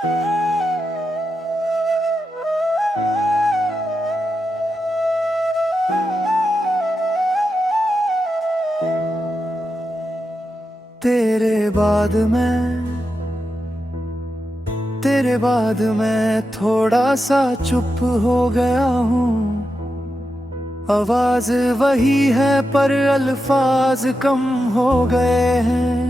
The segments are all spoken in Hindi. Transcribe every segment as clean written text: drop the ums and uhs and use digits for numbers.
तेरे बाद मैं थोड़ा सा चुप हो गया हूँ। आवाज वही है पर अल्फाज कम हो गए हैं।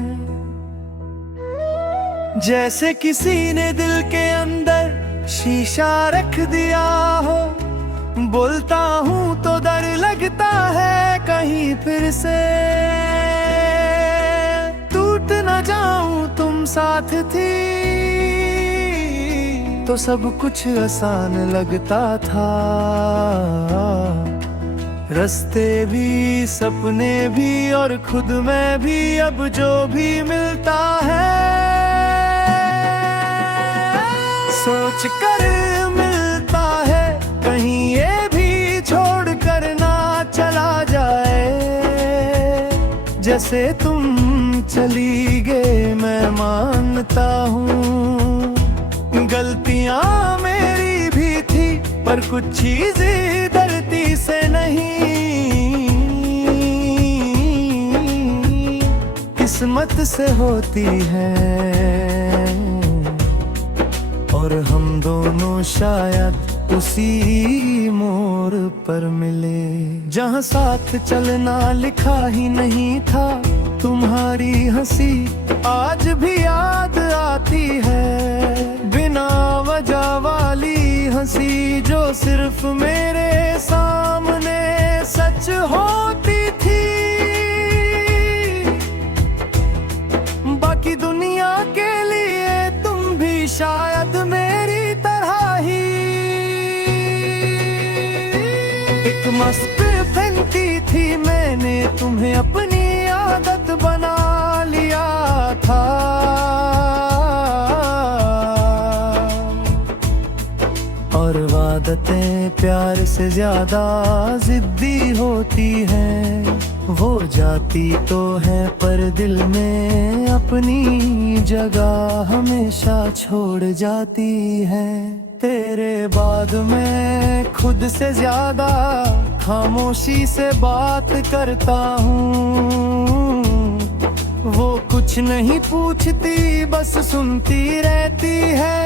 जैसे किसी ने दिल के अंदर शीशा रख दिया हो। बोलता हूँ तो डर लगता है कहीं फिर से टूट न जाऊं। तुम साथ थी तो सब कुछ आसान लगता था। रास्ते भी, सपने भी और खुद में भी अब जो भी मिलता है सोच कर मिलता है। कहीं ये भी छोड़ कर ना चला जाए। जैसे तुम चली गए मैं मानता हूँ। गलतियां मेरी भी थी पर कुछ चीजें धरती से नहीं किस्मत से होती हैं। और हम दोनों शायद उसी मोड़ पर मिले जहाँ साथ चलना लिखा ही नहीं था। तुम्हारी हंसी आज भी याद आती है। बिना वजह वाली हंसी जो सिर्फ मेरे सामने सच होती थी। बाकी दुनिया के लिए तुम भी शायद मेरी तरह ही एक मस्त फैंटी थी। मैंने तुम्हें अपनी आदत बना लिया था। और आदतें प्यार से ज्यादा जिद्दी होती हैं। वो जाती तो है पर दिल में अपनी जगह हमेशा छोड़ जाती है। तेरे बाद मैं खुद से ज्यादा खामोशी से बात करता हूँ। वो कुछ नहीं पूछती बस सुनती रहती है।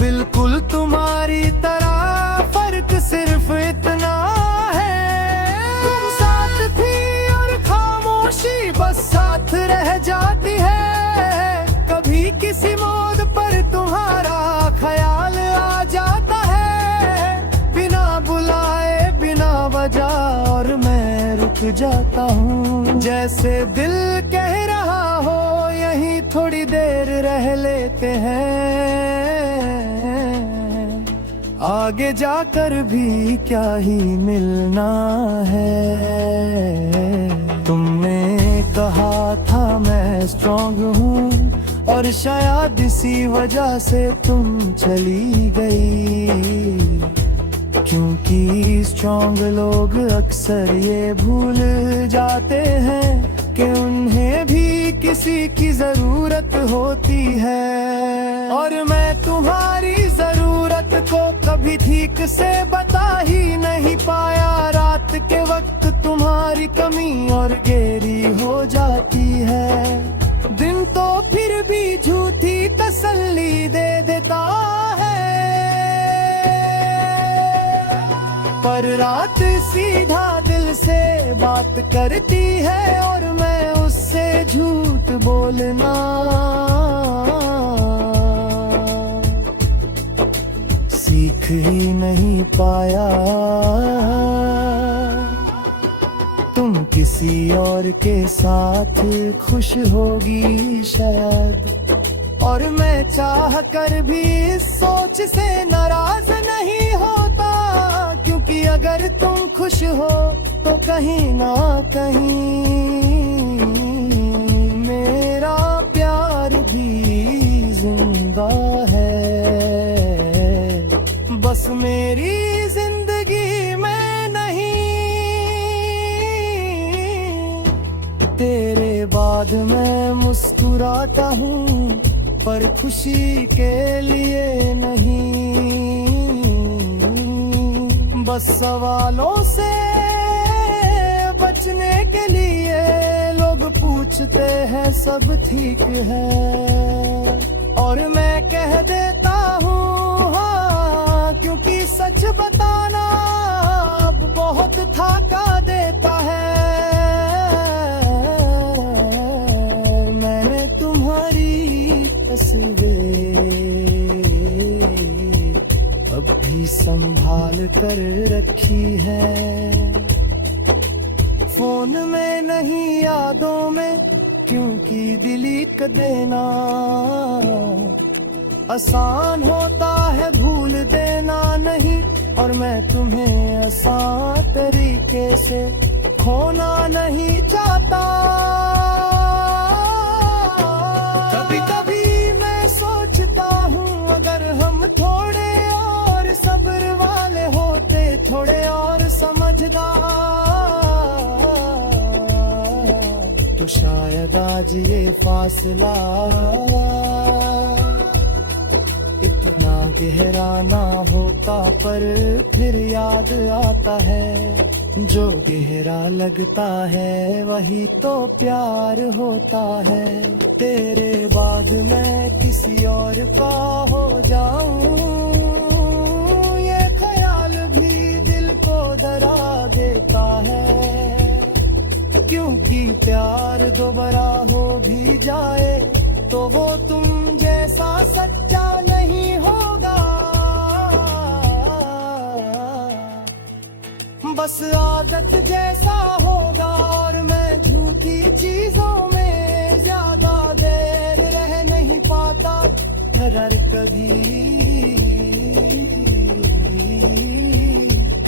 बिल्कुल तुम्हारी तरह फर्क सिर्फ इतना है। तुम साथ थी और खामोशी बस साथ रह जाती है। कभी किसी मोड़ पर तुम्हारा ख्याल आ जाता है। बिना बुलाए बिना वजह और मैं रुक जाता हूँ। जैसे दिल कह रहा हो यहीं थोड़ी देर रह लेते हैं। आगे जाकर भी क्या ही मिलना है। तुमने कहा था मैं स्ट्रॉन्ग हूँ और शायद इसी वजह से तुम चली गई। क्योंकि स्ट्रॉन्ग लोग अक्सर ये भूल जाते हैं कि उन्हें भी किसी की जरूरत होती है। और मैं तुम्हारी जरूरत को कभी ठीक से बता ही नहीं पाया। रात के वक्त तुम्हारी कमी और गहरी हो जाती है। दिन तो फिर भी झूठी तसल्ली दे देता है। पर रात सीधा दिल से बात करती है और मैं उससे झूठ बोलना सीख ही नहीं पाया। तुम किसी और के साथ खुश होगी शायद। और मैं चाह कर भी इस सोच से नाराज नहीं होता। क्योंकि अगर तुम खुश हो तो कहीं ना कहीं मेरा प्यार भी जिंदा है। बस मेरी जिंदगी में नहीं। तेरे बाद मैं मुस्कुराता हूँ पर खुशी के लिए नहीं। बस सवालों से बचने के लिए लोग पूछते हैं सब ठीक है, और मैं कह देता हूँ हाँ, क्योंकि सच बताना अब बहुत थका देता है। मैंने तुम्हारी तस्वीर अब भी संभाल कर रखी है, फोन में नहीं यादों में, क्योंकि डिलीट देना आसान होता है, भूल देना नहीं। और मैं तुम्हें आसान तरीके से खोना नहीं चाहता। कभी कभी मैं सोचता हूँ अगर हम थोड़े और सब्र वाले होते, थोड़े और समझदार, तो शायद आज ये फासला इतना गहरा ना होता। पर फिर याद आता है, जो गहरा लगता है वही तो प्यार होता है। तेरे बाद मैं किसी और का हो जाऊं, ये ख्याल भी दिल को डरा देता है, क्योंकि प्यार दोबारा हो भी जाए तो वो तुम जैसा सच्चा नहीं होगा। बस आदत जैसा होगा, और मैं झूठी चीजों में ज्यादा देर रह नहीं पाता। अगर कभी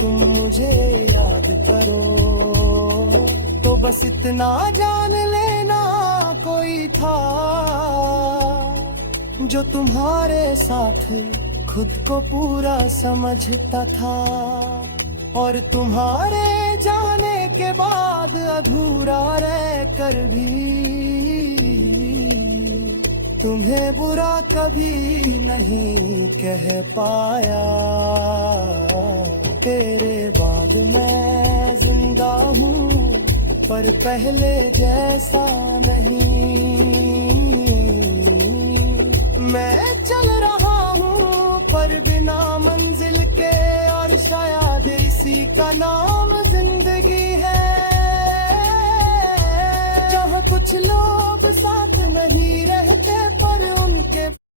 तुम मुझे याद करो तो बस इतना जान लेना, कोई था जो तुम्हारे साथ खुद को पूरा समझता था, और तुम्हारे जाने के बाद अधूरा रह कर भी तुम्हें बुरा कभी नहीं कह पाया। तेरे बाद मैं जिंदा हूँ, पर पहले जैसा नहीं। मैं चल रहा हूँ पर बिना मंजिल के, और शायद इसी का नाम जिंदगी है, जहाँ कुछ लोग साथ नहीं रहे